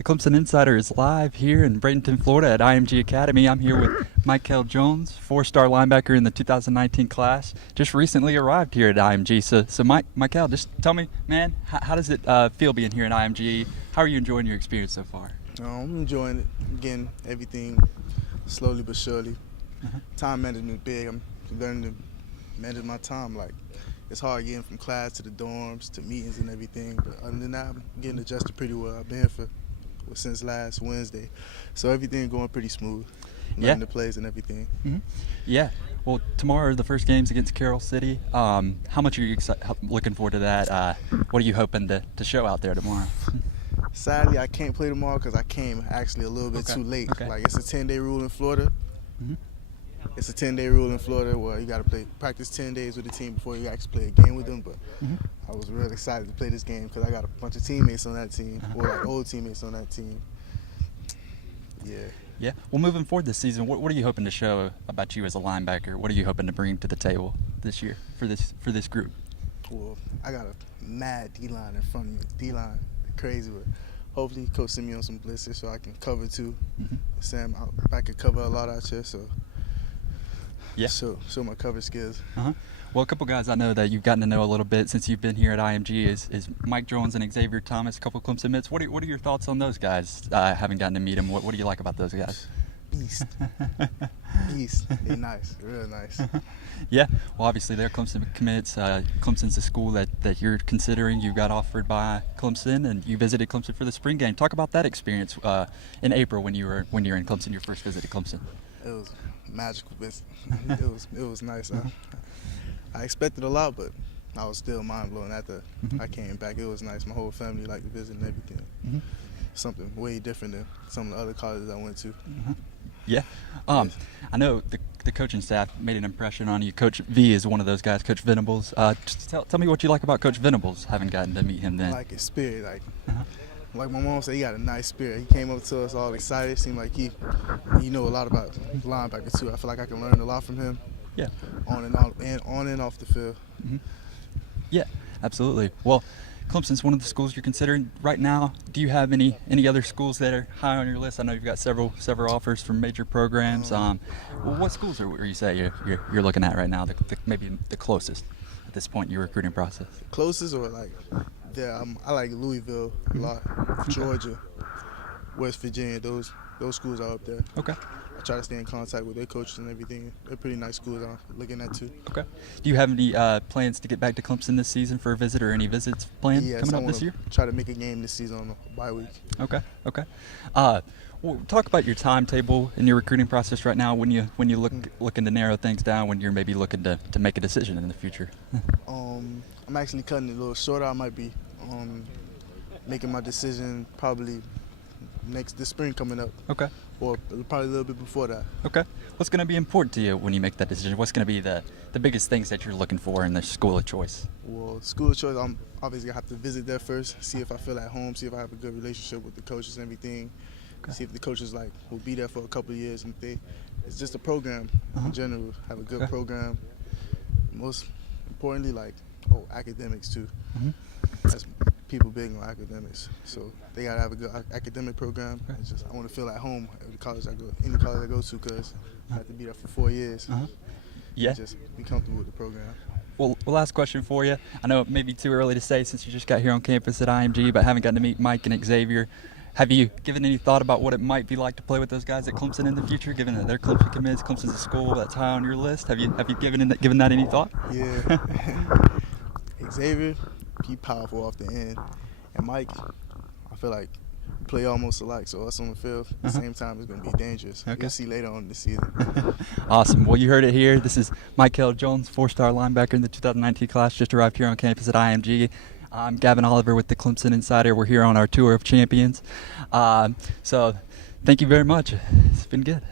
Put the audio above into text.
The Clemson Insider is live here in Bradenton, Florida at IMG Academy. I'm here with Mikel Jones, four-star linebacker in the 2019 class. Just recently arrived here at IMG. So Mikel, just tell me, man, how does it feel being here at IMG? How are you enjoying your experience so far? I'm enjoying it. Getting everything slowly but surely. Time management big. I'm learning to manage my time. Like, it's hard getting from class to the dorms to meetings and everything. But other than that, I'm getting adjusted pretty well. I've been here since last Wednesday, so everything going pretty smooth. Learning the plays and everything. Yeah. Well, tomorrow the first game's against Carroll City. How much are you looking forward to that? What are you hoping to show out there tomorrow? Sadly, I can't play tomorrow because I came actually a little bit too late. Like, it's a 10-day rule in Florida. It's a 10-day rule in Florida where you got to practice 10 days with the team before you actually play a game with them. But I was really excited to play this game because I got a bunch of teammates on that team, or like old teammates on that team. Yeah. Well, moving forward this season, what are you hoping to show about you as a linebacker? What are you hoping to bring to the table this year for this group? Well, I got a mad D-line in front of me. D-line, crazy, but hopefully Coach send me on some blitzes so I can cover too. Sam, I can cover a lot out here, so. Yeah. Show my cover skills. Well, a couple guys I know that you've gotten to know a little bit since you've been here at IMG is Mike Jones and Xavier Thomas, a couple Clemson mitts. What are your thoughts on those guys? Haven't gotten to meet them. What do you like about those guys? Beast. They're nice. They're real nice. Yeah. Well, obviously they're Clemson commits. Clemson's a school that you're considering. You got offered by Clemson, and you visited Clemson for the spring game. Talk about that experience in April when you were in Clemson. Your first visit to Clemson. It was magical visit. It was nice. I expected a lot, but I was still mind blown after I came back. It was nice. My whole family liked the visit and everything. Something way different than some of the other colleges I went to. Yeah. I know the coaching staff made an impression on you. Coach V is one of those guys, Coach Venables. Just tell me what you like about Coach Venables. Haven't gotten to meet him then. I like his spirit. Like my mom said, he got a nice spirit. He came up to us all excited. Seemed like he know a lot about linebacker too. I feel like I can learn a lot from him. Yeah. On and off the field. Yeah, absolutely. Well, Clemson's one of the schools you're considering right now. Do you have any other schools that are high on your list? I know you've got several offers from major programs. What schools are you say you're looking at right now? Maybe the closest at this point in your recruiting process. Closest or like, I like Louisville a lot, Georgia, West Virginia. Those schools are up there. Okay. I try to stay in contact with their coaches and everything. They're pretty nice schools I'm looking at too. Okay. Do you have any plans to get back to Clemson this season for a visit or any visits planned coming up this year? Try to make a game this season on a bye week. Okay. Well, talk about your timetable in your recruiting process right now. When you looking to narrow things down, when you're maybe looking to make a decision in the future. I'm actually cutting it a little shorter. I might be making my decision probably this spring coming up. Okay. Or probably a little bit before that. Okay. What's going to be important to you when you make that decision? What's going to be the biggest things that you're looking for in the school of choice? Well, school of choice, I'm obviously going to have to visit there first, see if I feel at home, see if I have a good relationship with the coaches and everything. Okay. See if the coaches will be there for a couple of years. And it's just a program in general, have a good program. Most importantly, academics too. That's people big on academics, so they gotta have a good academic program. I want to feel at home at any college I go to, because I have to be there for 4 years. Yeah. Just be comfortable with the program. Well, last question for you. I know it may be too early to say since you just got here on campus at IMG, but haven't gotten to meet Mike and Xavier. Have you given any thought about what it might be like to play with those guys at Clemson in the future, given that they're Clemson commits? Clemson's a school that's high on your list. Have you given that any thought? Yeah. Xavier, he powerful off the end, and Mike, I feel like we play almost alike, so us on the field at the same time is going to be dangerous. Okay. You'll see later on this season. Awesome. Well, you heard it here. This is Mikel Jones, four-star linebacker in the 2019 class, just arrived here on campus at IMG. I'm Gavin Oliver with the Clemson Insider. We're here on our tour of champions. So thank you very much. It's been good.